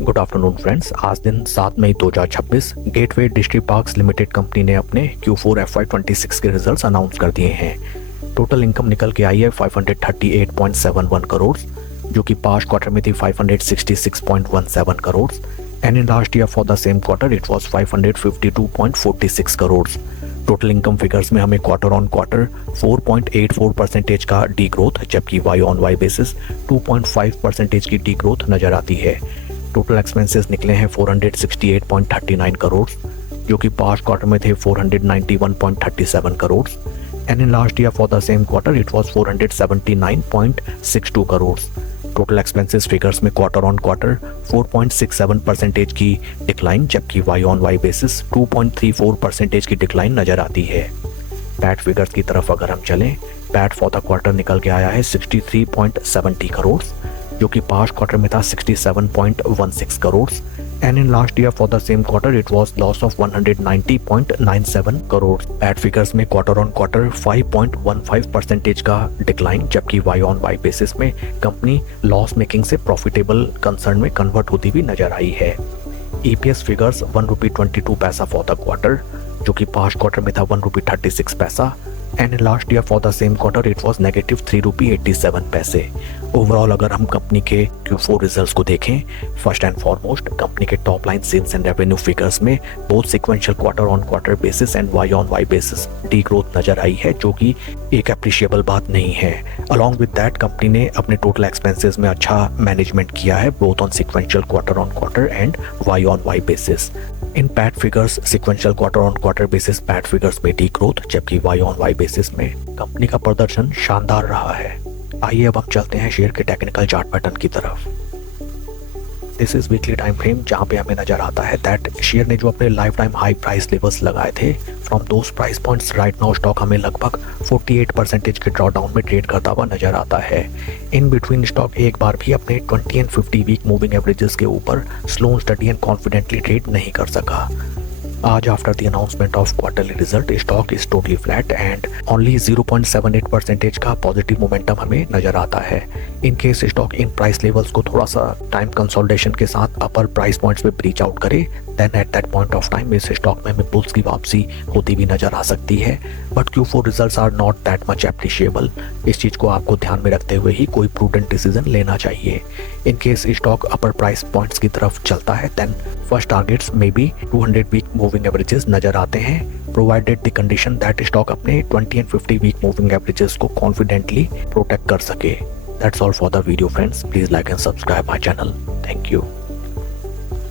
Good afternoon friends. आज दिन 7 मई 2026 gateway district parks limited company ने अपने Q4 FY26 के रिजल्ट्स अनाउंस कर दिए हैं। टोटल इनकम निकल के आई है 538.71 करोड़, जो कि पास्ट क्वार्टर में थी 566.17 crore and in last year for the same quarter it was 552.46 crore. Total income figures में हमें क्वार्टर ऑन क्वार्टर 4.84% का डी ग्रोथ, जबकि वाई ऑन वाई बेसिस 2.5% की डी ग्रोथ नजर आती है। टोटल एक्सपेंसेस निकले हैं 468.39 करोड़, जो कि पास्ट क्वार्टर में थे 491.37 crore and in last year for the same quarter it was 479.62 crore. Total expenses figures में क्वार्टर ऑन क्वार्टर 4.67% की डिक्लाइन, जबकि वाई ऑन वाई बेसिस 2.34% की डिक्लाइन नजर आती है। पैट फिगर्स की तरफ अगर हम चलें, पैट फॉर द क्वार्टर निकल के आया है 63.70 करोड़, जो कि पास्ट क्वार्टर में था 67.16 crore and in last year for the same quarter it was loss of 190.97 crore. PAT figures में क्वार्टर ऑन क्वार्टर 5.15% का डिक्लाइन, जबकि वाई ऑन वाई बेसिस में कंपनी लॉस मेकिंग से प्रॉफिटेबल कंसर्न में कन्वर्ट होती हुई नजर आई है। ईपीएस फिगर्स 1 रुपी 22 पैसा फॉर द क्वार्टर, जो कि पास्ट क्वार्टर में था 1 रुपी 36 पैसा and in last year for the same quarter it was negative 3 रुपी 87 पैसे। ओवरऑल अगर हम कंपनी के Q4 रिजल्ट्स को देखें, फर्स्ट एंड फॉरमोस्ट कंपनी के top line sales and revenue figures में both sequential quarter on quarter basis and Y on Y basis degrowth नजर आई है, जो कि एक अप्रिशिएबल बात नहीं है। अलॉन्ग विद दैट कंपनी ने अपने टोटल एक्सपेंसेस में अच्छा मैनेजमेंट किया है, both on sequential quarter on quarter and Y on Y basis. In PAT figures sequential quarter on quarter basis PAT figures में डी ग्रोथ, जबकि वाई ऑन वाई बेसिस में कंपनी का प्रदर्शन शानदार रहा है। आइए अब हम चलते हैं शेयर के टेक्निकल चार्ट पैटर्न की तरफ। This is weekly time frame, जहां पे हमें नजर आता है दैट शेयर ने जो अपने life time high price levels लगाए थे, from those price points right now stock हमें लगभग 48% के ड्रॉडाउन में ट्रेड करता हुआ नजर आता है। इन बिटवीन स्टॉक एक बार भी अपने 20 एंड 50 वीक मूविंग एवरेजेस के ऊपर slow study and confidently trade नहीं कर सका। आज after the announcement of quarterly result stock is totally flat and only 0.78% का पॉजिटिव मोमेंटम हमें नजर आता है। In case stock in price levels को थोड़ा सा टाइम कंसोलिडेशन के साथ अपर प्राइस पॉइंट्स पे ब्रीच आउट करे, then at that point of time इस स्टॉक में हमें बुल्स की वापसी होती भी नजर आ सकती है। But Q4 results are not that much appreciable. इस चीज को आपको ध्यान में रखते हुए ही कोई प्रूडेंट डिसीजन लेना चाहिए। इन केस स्टॉक अपर प्राइस पॉइंट्स की तरफ चलता है, देन फर्स्ट टारगेट्स में भी 200 वीक मूविंग एवरेजेस नजर आते हैं, provided the condition that stock अपने 20 एंड 50 वीक मूविंग एवरेजेस को कॉन्फिडेंटली प्रोटेक्ट कर सके। That's all for the video friends. Please like and subscribe my channel. Thank you.